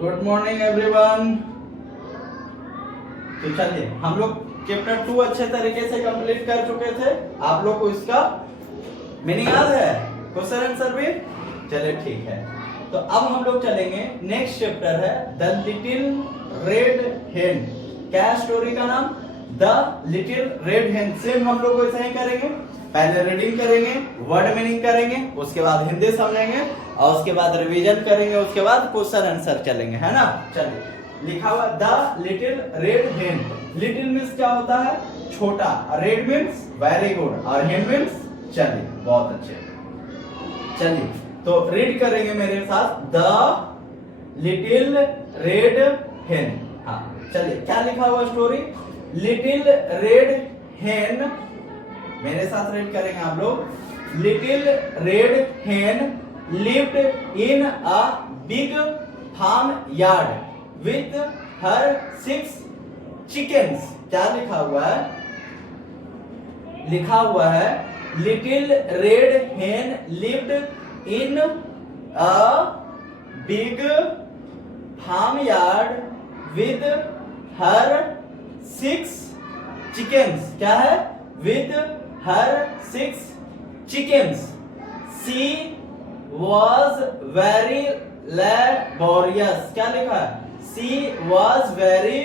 Good morning everyone. तो चलिए हम लोग चैप्टर 2 अच्छे तरीके से कंप्लीट कर चुके थे। आप लोग को इसका मीनिंग याद है, क्वेश्चन आंसर भी? चलिए ठीक है। तो अब हम लोग चलेंगे, नेक्स्ट चैप्टर है द लिटिल रेड हेन। क्या है स्टोरी का नाम? द लिटिल रेड हेन। सेम हम लोग वैसे ही करेंगे, पहले रीडिंग करेंगे, वर्ड मीनिंग करेंगे, उसके बाद हिंदी समझेंगे और उसके बाद रिवीजन करेंगे, उसके बाद क्वेश्चन आंसर चलेंगे, है ना। चलिए लिखा हुआ द लिटिल रेड हेन। लिटिल मीन्स क्या होता है? छोटा, रेड मीन्स वेरी गुड और हेन मीन्स चलिए बहुत अच्छे। चलिए तो रीड करेंगे मेरे साथ, द लिटिल रेड हेन। हाँ चलिए, क्या लिखा हुआ स्टोरी? लिटिल रेड हेन, मेरे साथ रीड करेंगे आप लोग। Little red hen lived in a big farmyard with her 6 chickens. क्या लिखा हुआ है? लिखा हुआ है little red hen lived in a big farmyard with her 6 chickens. क्या है? With her 6 chickens. She was very laborious. क्या लिखा है? She was very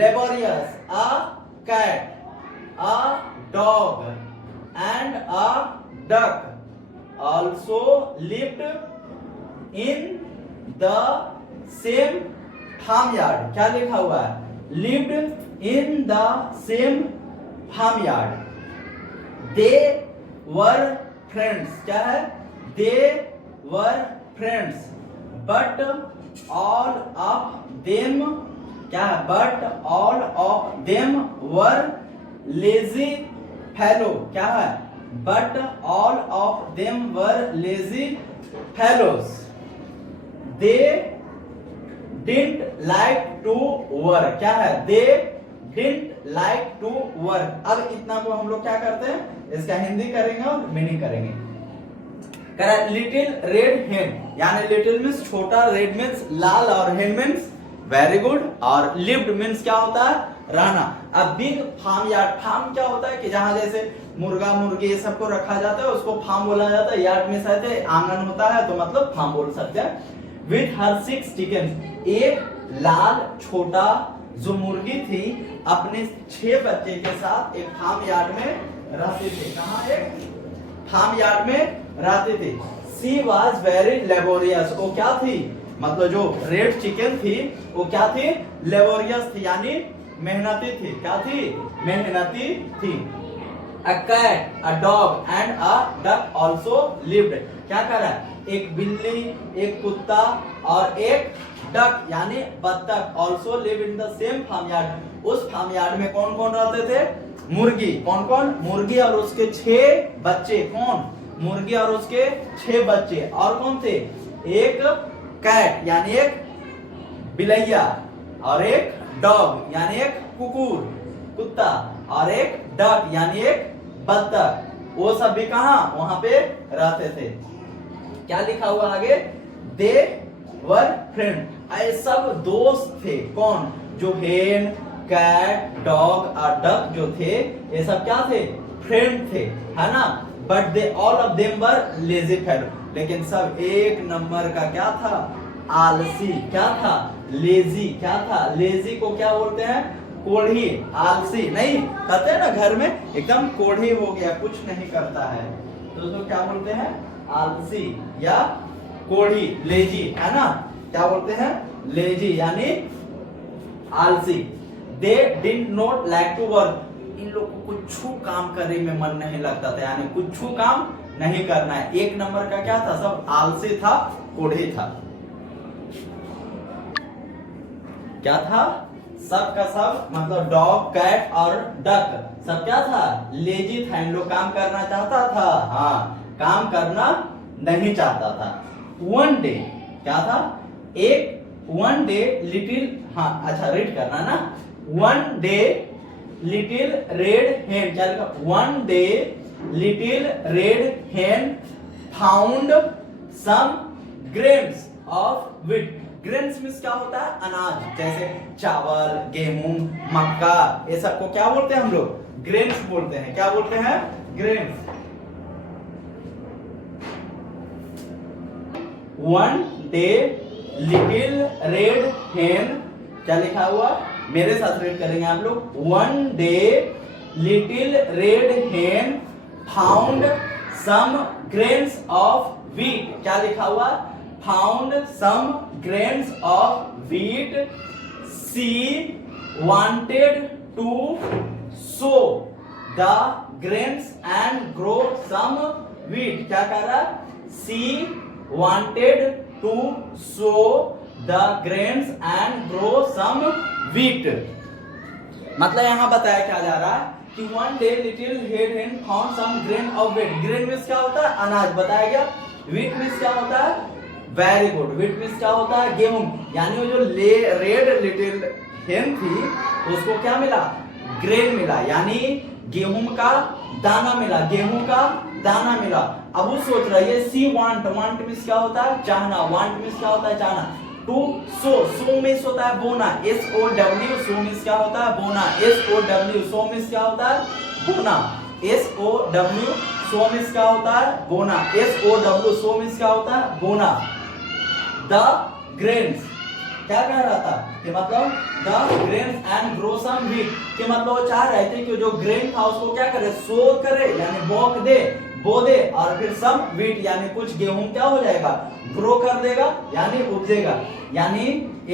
laborious. A cat, a dog, and a duck also lived in the same farmyard. क्या लिखा हुआ है? Lived in the same farmyard. They were friends. क्या है? They were friends. But all of them, क्या है? But all of them were lazy fellow. क्या है? But all of them were lazy fellows. They didn't like to work. क्या है? They didn't like to work. अब इतना को हम लोग क्या करते हैं, इसका हिंदी करेंगे और मीनिंग करेंगे। करा लिटिल रेड हेन, यानी लिटिल मीन्स छोटा, रेड मीन्स लाल और हेन मीन्स वेरी गुड, और लिव्ड मीन्स क्या होता है? रहना। अब बिग फार्म यार्ड, फार्म क्या होता है कि जहां जैसे मुर्गा मुर्गी ये सबको रखा जाता है उसको फार्म बोला जाता है। यार्ड में शायद आंगन होता है तो मतलब फार्म बोल सकते हैं। विथ हर 6 चिकन, एक लाल छोटा जो मुर्गी थी अपने 6 बच्चे के साथ एक फार्म यार्ड में रहते थे। कहाँ? एक फार्म यार्ड में रहते थे। She was very laborious. वो क्या थी? मतलब जो रेड चिकन थी वो क्या थी? लेबोरियस थी, यानी मेहनती थी। क्या थी? मेहनती थी। A cat, a dog and a duck also lived. क्या कर रहा है? एक बिल्ली, एक कुत्ता और एक डक यानी बत्तख also live in the same farmyard. उस फार्म यार्ड में कौन कौन रहते थे? मुर्गी। कौन कौन? मुर्गी और उसके 6 बच्चे। कौन? मुर्गी और उसके 6 बच्चे। और कौन थे? एक कैट यानी एक बिलैया, और एक डॉग यानी एक कुकुर कुत्ता, और एक डक यानी एक बत्तख। वो सब भी कहां? वहां पे रहते थे। क्या लिखा हुआ आगे? दे वर फ्रेंड, ये सब दोस्त थे। कौन? जो हेन, कैट, डॉग और डक जो थे ये सब क्या थे? फ्रेंड थे, है ना। But they all of them were lazy fellow, लेकिन सब एक नंबर का क्या था? आलसी। क्या था? लेजी। क्या था? लेजी को क्या बोलते हैं? कोढ़ी। आलसी नहीं कहते हैं ना, घर में एकदम कोढ़ी हो गया, कुछ नहीं करता है तो उसको क्या बोलते हैं? आलसी या कोढ़ी, लेजी, है ना। क्या बोलते हैं? लेजी यानी आलसी। They did not like to work, इन लोग को कुछ काम करने में मन नहीं लगता था, यानी कुछ काम नहीं करना है। एक नंबर का क्या था? सब आलसी था, कोढ़ी था। क्या था? सब का सब मतलब डॉग, कैट और डक सब क्या था? लेजी था। इन लोग काम करना चाहता था? हाँ, काम करना नहीं चाहता था। वन डे क्या था? एक वन डे लिटिल, हाँ अच्छा रीड करना ना। वन डे लिटिल रेड हेन, क्या लिखा? One day little red hen found some grains of wheat. Grains means क्या होता है? अनाज, जैसे चावल, गेहूं, मक्का, ये सबको क्या बोलते हैं हम लोग? ग्रेन्स बोलते हैं। क्या बोलते हैं? Grains. One day little red हेन, क्या लिखा हुआ? मेरे साथ रीड करेंगे आप लोग। One day little red hen found some grains of wheat, क्या लिखा हुआ? Found some grains of wheat, she wanted to sow the grains and grow some wheat, क्या कह रहा? She wanted to sow the grains and grow some wheat। मतलब यहां बताया क्या जा रहा है कि one day little head hen found some grain of wheat। grain means क्या होता है? अनाज, बताया गया। wheat means क्या होता है? Very good. wheat means क्या होता है? गेहूं। यानी वो जो रेड लिटिल हेन थी उसको क्या मिला? ग्रेन मिला, यानी गेहूं का दाना मिला, गेहूं का दाना मिला। अब वो सोच रही है सी वांट, वांट मींस क्या होता है? चाहना, वांट मींस क्या होता है? चाहना। टू सो, सो मींस होता है बोना, S O W, sow means क्या होता है? बोना, S O W, sow means क्या होता है? बोना, S O W, sow means क्या होता है? बोना, S O W, sow means क्या होता है? बोना। द ग्रेन्स, क्या कह रहा था कि मतलब the grains and grow some wheat, कि मतलब वो चाह रहे थे कि जो ग्रेन था उसको क्या करे? सो करे, यानी बौक दे, बो दे, और फिर सम व्हीट यानी कुछ गेहूं क्या हो जाएगा? ग्रो कर देगा, यानी उपजेगा। यानी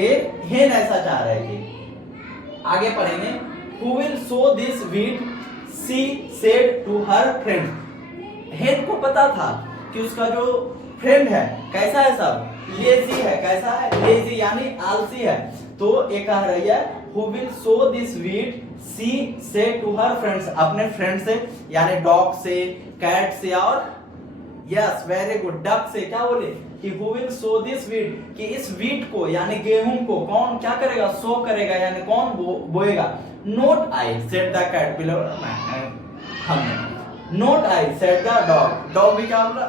एक हेन ऐसा चाह रहे थे। आगे पढ़ेंगे। Who will sow this wheat, she said to her friend. Hen को पता था कि उसका जो फ्रेंड है कैसा है? सब लेजी है। कैसा है? लेजी, यानी आलसी है। तो ये कह रही है who will sow this wheat, she said to her friends, अपने फ्रेंड से, यानी डॉग से, कैट से, और यस वेरी गुड, डक से। क्या बोले कि who will sow this wheat, कि इस व्हीट को यानी गेहूं को कौन क्या करेगा? सो करेगा, यानी कौन बोएगा? Not I said the cat, बिलो हमने। Not I said the dog, dog भी क्या बोला?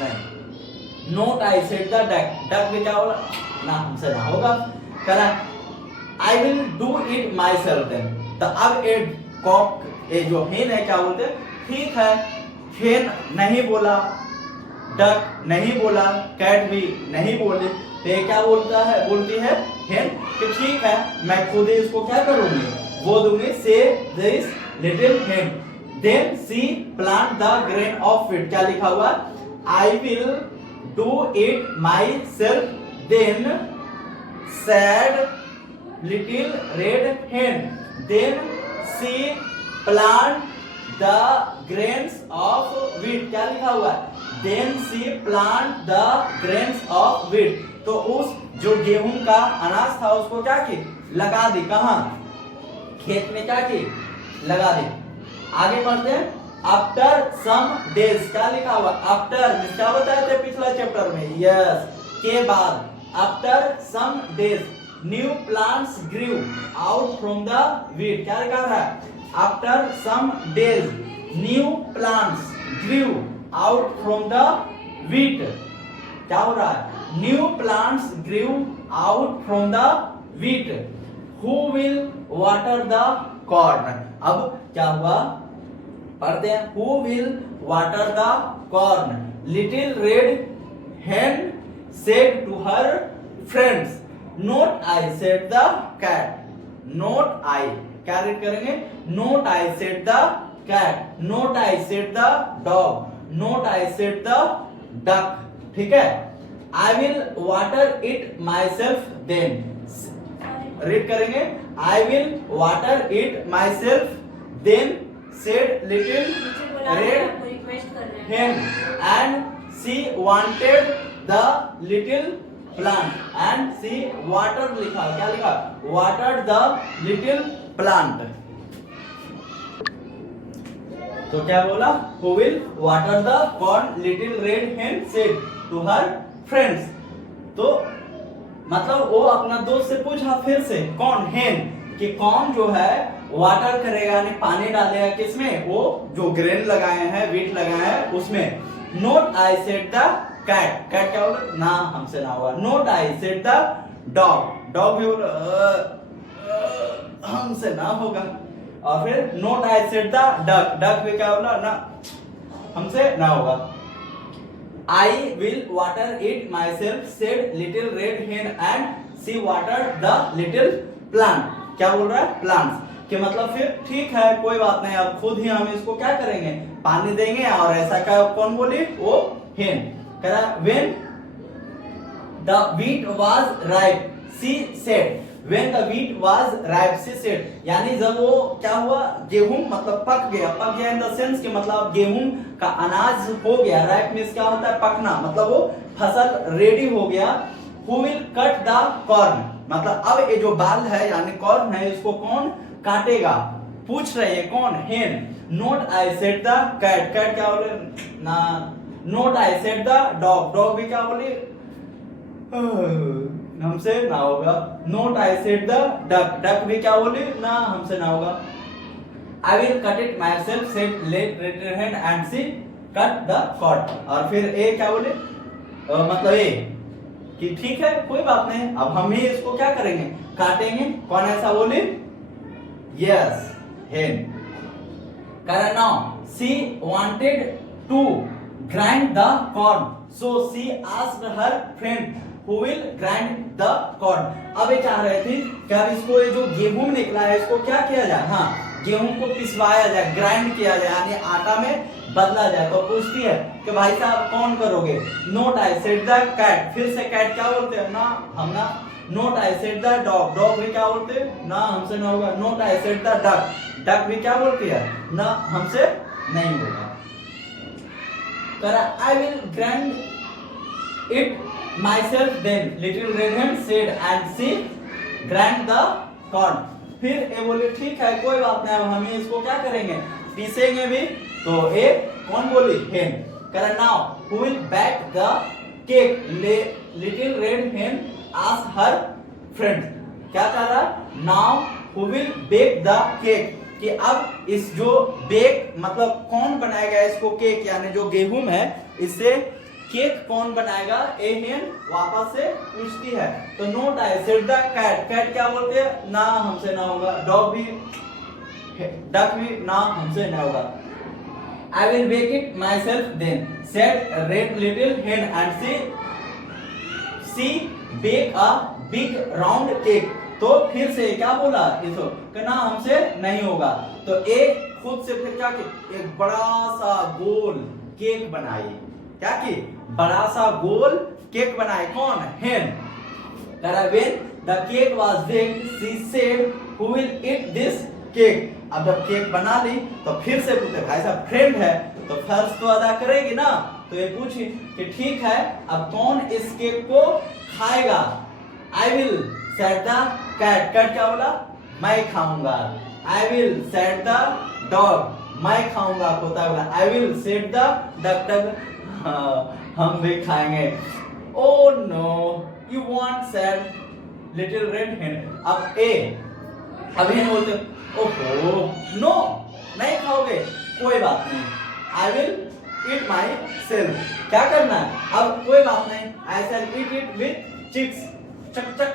नहीं। Not I said the duck, duck भी क्या बोला? ना, हमसे ना होगा। करा I will do it myself then. तो अब ए कॉक, ये जो हेन है क्या बोलते? ठीक है। हेन नहीं बोला, डक नहीं बोला, कैट भी नहीं बोली, तो ये क्या बोलता है? बोलती है हेन कि ठीक है मैं खुद ही इसको क्या करूंगी? वो दूंगी। So this little hen then she plant the grain of wheat, क्या लिखा हुआ? I will do it myself then said little red hen, then she plant the grains of wheat, क्या लिखा हुआ है? then she plant the grains of wheat। तो उस जो गेहूं का अनाज था उसको क्या की? लगा दी। कहां? खेत में क्या की? लगा दी। आगे बढ़ते हैं। आफ्टर सम डेज, क्या लिखा हुआ? आफ्टर क्या बताया था पिछला चैप्टर में? यस, के बाद। After some days, new plants grew out from the wheat, क्या लिखा है? After some days, new plants grew out from the wheat, क्या हो रहा है? New plants grew out from the wheat. Who will water the corn? अब क्या हुआ? पढ़ते हैं। Who will water the corn? Little red hen said to her friends, not I said the cat, not I, क्या read करेंगे? not I said the cat, not I said the dog, not I said the duck। ठीक है। I will water it myself then, read करेंगे। I will water it myself then said little red hen, and she wanted the little plant, and she water लिखा, क्या लिखा? watered the little plant। तो क्या बोला? who will water the corn, little red hen said to her friends। तो मतलब वो अपना दोस्त से पूछा फिर से, कौन? हेन, कि कौन जो है वाटर करेगा, यानी पानी डालेगा किसमें? वो जो ग्रेन लगाए हैं, व्हीट लगाए हैं उसमें। Not I said the cat, cat क्या होगा? ना, हमसे ना होगा। Not I said the dog, dog भी बोलो हमसे ना होगा। और फिर not I said the duck, duck भी क्या बोला ना, हमसे ना होगा। I will water it myself said little red hen and she watered the little plant। क्या बोल रहा है, plants कि मतलब फिर ठीक है कोई बात नहीं, अब खुद ही हम इसको क्या करेंगे, पानी देंगे। और ऐसा क्या कौन बोली, वो hen कह रहा when the wheat was ripe she said, when the wheat was ripe she said, यानी जब वो क्या हुआ, गेहूं मतलब पक गया इन द सेंस कि मतलब गेहूं का अनाज हो गया। राइप मींस क्या होता है, पकना, मतलब वो फसल रेडी हो गया। who will cut the corn, मतलब अब ये जो बाल है यानी कॉर्न है, इसको कौन काटेगा, पूछ रही है कौन, hen। not I said the cat, cat क्या बोले ना, not I said the dog, dog भी क्या बोली हमसे ना होगा। Not I said the duck, duck भी क्या बोली ना, हमसे ना होगा। I will cut it myself said let little hand and she cut the cord. और फिर ए क्या बोले मतलब ए कि ठीक है कोई बात नहीं, अब हम ही इसको क्या करेंगे, काटेंगे। कौन ऐसा बोली, yes hen. Correct. Now she wanted to grind the corn so she asked her friend who will grind the corn। अब ये चाह रहे थे कि अब इसको ये जो गेहूं निकला है इसको क्या किया जाए, हाँ गेहूं को पिसवाया जाए, ग्राइंड किया जाए यानी आटा में बदला जाए। तो पूछती है कि भाई साहब कौन करोगे। Not I said the cat, फिर से कैट क्या बोलते हैं ना, हम ना। Not I said the dog, dog भी क्या बोलते हैं ना, हमसे ना होगा। Not I said the duck, duck भी क्या बोलती है ना, हमसे नहीं होगा। करा I will grind it myself then little red hen said and she grind the corn। फिर ये बोले ठीक है कोई बात नहीं, अब हम इसको क्या करेंगे, पीसेंगे भी। तो ए कौन बोली, hen। करा now who will bake the cake, little red hen asked her friend। क्या कर रहा, now who will bake the cake कि अब इस जो बेक मतलब कौन बनाएगा इसको केक, यानी जो गेहूं है इससे केक कौन बनाएगा, ए हेन वापस से पूछती है। तो not I said the cat, cat क्या बोलते हैं ना, हमसे ना होगा। डॉग भी, डक भी ना, हमसे ना होगा। I will bake it myself then said red little hen and she bake a big round cake. तो फिर से क्या बोला इसको कि ना हमसे नहीं होगा। तो एक खुद से फिर क्या कि एक बड़ा सा गोल केक बनाई, क्या की बड़ा सा गोल केक बनाए, कौन, hen। when the cake was baked she said who will eat this cake। अब जब केक बना ली तो फिर से पूछे भाई साहब फ्रेंड है तो फर्ज तो अदा करेगी ना। तो ये पूछी कि ठीक है अब कौन इस केक को खाएगा। I will said the cat, cat क्या बोला, मैं खाऊंगा। I will said the dog, मैं खाऊंगा, कुत्ता बोला। I will said the duck, duck हम भी खाएंगे। Oh no, you want said little red hen। अब ए अब hen बोलते ओहो नो नहीं खाओगे, कोई बात नहीं। I will eat myself, क्या करना है अब कोई बात नहीं। I shall eat it with chicks, चक चक।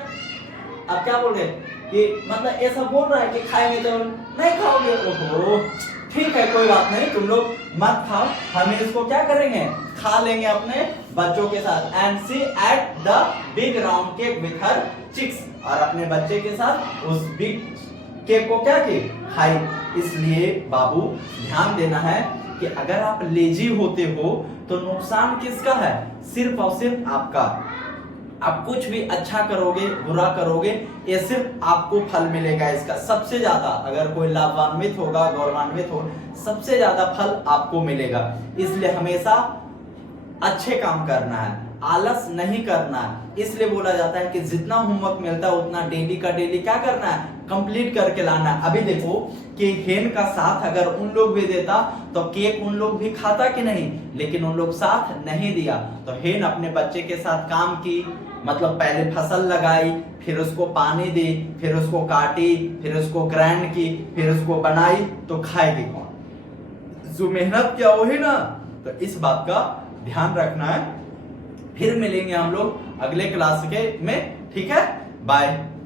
अब क्या बोल रहे कि मतलब ऐसा बोल रहा है कि खाएंगे तो नहीं खाओगे, ओहो ठीक है कोई बात नहीं तुम लोग मत खाओ, हम इसको क्या करेंगे, खा लेंगे अपने बच्चों के साथ। And she ate the big round cake with her chicks, और अपने बच्चे के साथ उस बिग केक को क्या की खाई। इसलिए बाबू ध्यान देना है कि अगर आप लेजी होते हो तो नुकसान किसका है, सिर्फ और सिर्फ आपका। आप कुछ भी अच्छा करोगे बुरा करोगे ये सिर्फ आपको फल मिलेगा इसका सबसे ज्यादा। अगर कोई लाभान्वित होगा गौरवान्वित हो सबसे ज्यादा फल आपको मिलेगा। इसलिए हमेशा अच्छे काम करना है, आलस नहीं करना है। इसलिए बोला जाता है कि जितना होमवर्क मिलता है उतना डेली का डेली क्या करना है, कंप्लीट करके लाना है। अभी देखो कि हेन का साथ अगर उन लोग भी देता तो केक उन लोग भी खाता कि नहीं, लेकिन उन लोग साथ नहीं दिया। तो हेन अपने बच्चे के साथ काम की, मतलब पहले फसल लगाई, फिर उसको पानी दी, फिर उसको काटी, फिर उसको ग्राइंड की, फिर उसको बनाई, तो खाएगी कौन, जो मेहनत किया वही ना। तो इस बात का ध्यान रखना है। फिर मिलेंगे हम लोग अगले क्लास के में, ठीक है। बाय।